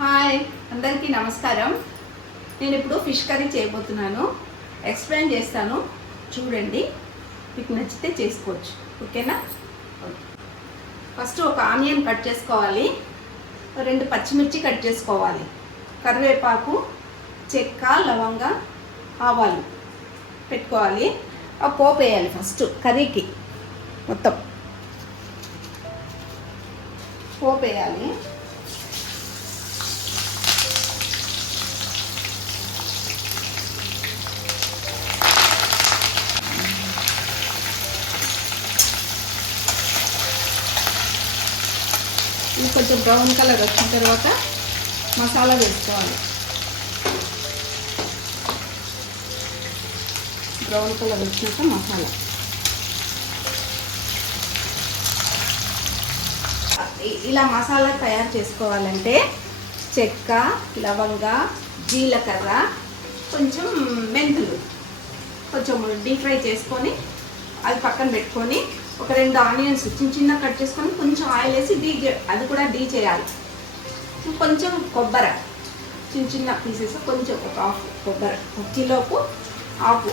Hi అందరికీ నమస్కారం. నేను ఇప్పుడు ఫిష్ కర్రీ చేయబోతున్నాను. ఎక్స్ప్లెయిన్ చేస్తాను, చూడండి. మీకు నచ్చితే చేసుకోవచ్చు. ఓకేనా? ఫస్ట్ ఒక ఆనియన్ కట్ చేసుకోవాలి, 2 పచ్చిమిర్చి కట్ చేసుకోవాలి, కరివేపాకు, చెక్క, లవంగ, ఆవాలు పెట్టుకోవాలి. ఆ పోపు వేయాలి ఫస్ట్ కర్రీకి. మొత్తం పోపు వేయాలి. ఇది కొంచెం బ్రౌన్ కలర్ వచ్చిన తర్వాత మసాలా వేసుకోవాలి. బ్రౌన్ కలర్ వచ్చినాక మసాలా ఇలా మసాలా తయారు చేసుకోవాలంటే చెక్క, లవంగ, జీలకర్ర, కొంచెం మెంతులు కొంచెం డీప్ ఫ్రై చేసుకొని అది పక్కన పెట్టుకొని, ఒక 2 ఆనియన్స్ చిన్న కట్ చేసుకొని కొంచెం ఆయిల్ వేసి అది కూడా చేయాలి. కొంచెం కొబ్బరి చిన్న పీసెస్, కొంచెం ఒక హాఫ్ కొబ్బరి, 1 కిలోకు హాఫ్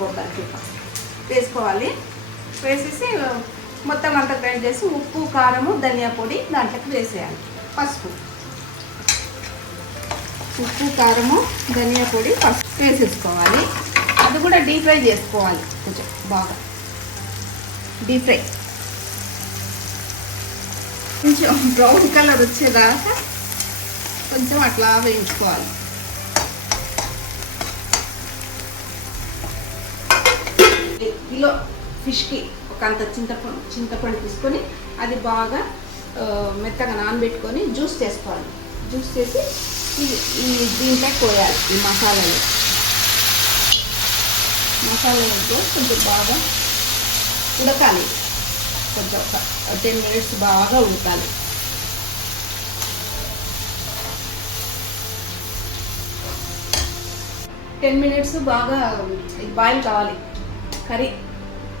కొబ్బరి చుక్క వేసుకోవాలి. వేసేసి మొత్తం అంతా గ్రైండ్ చేసి ఉప్పు, కారము, ధనియా పొడి దాంట్లోకి వేసేయాలి. పసుపు, ఉప్పు, కారము, ధనియా పొడి, పసుపు వేసేసుకోవాలి. అది కూడా డీప్ ఫ్రై చేసుకోవాలి. కొంచెం బాగా డీప్ ఫ్రై, కొంచెం బ్రౌన్ కలర్ వచ్చేదాకా కొంచెం అట్లా వేయించుకోవాలి. కిలో ఫిష్కి ఒక అంత చింతపండు తీసుకొని అది బాగా మెత్తగా నానబెట్టుకొని జ్యూస్ చేసుకోవాలి. జ్యూస్ చేసి ఈ దీంట్లో పోయాలి. ఈ మసాలాలో కొంచెం బాగా ఉడకాలి. కొంచెం 10 మినిట్స్ బాగా ఉడకాలి. బాగా బాయిల్ కావాలి. కర్రీ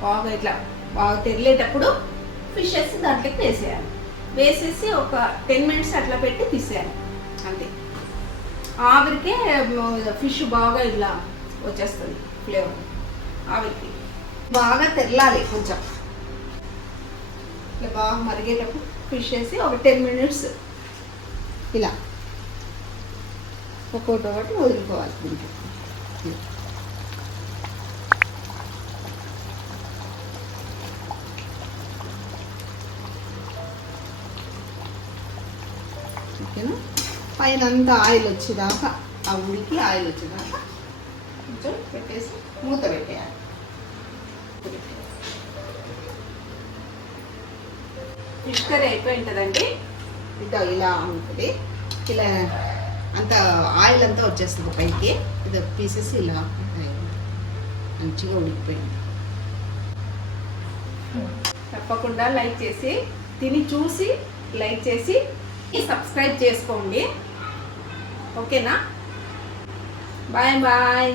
బాగా ఇట్లా బాగా తెరిలేటప్పుడు ఫిషెస్ దాంట్లోకి వేసేయాలి. వేసేసి ఒక 10 మినిట్స్ అట్లా పెట్టి తీసేయాలి. అంతే. ఆవిరికే ఫిష్ బాగా ఇలా వచ్చేస్తుంది ఫ్లేవర్. ఆవిరికి బాగా తెరలాలి. కొంచెం ఇట్లా బాగా మరిగేటప్పుడు ఫిష్ వేసి ఒక 10 మినిట్స్ ఇలా ఒక్కొక్కటి వదులుకోవాలి. కొంచెం ఓకేనా? పైన అంతా ఆయిల్ వచ్చేదాకా, ఆ ఉడికి ఆయిల్ వచ్చేదాకా కొంచెం పెట్టేసి మూత పెట్టేయాలి. ఫిష్ కర్రీ అయిపోయి ఉంటుందండి. ఇలా ఉంటుంది. ఇలా అంత ఆయిల్ అంతా వచ్చేస్తుంది పైకి. ఇది పీసెస్ ఇలా మంచిగా ఉడికిపోయింది. తప్పకుండా లైక్ చేసి తిని చూసి లైక్ చేసి సబ్స్క్రైబ్ చేసుకోండి. ఓకేనా? Bye bye.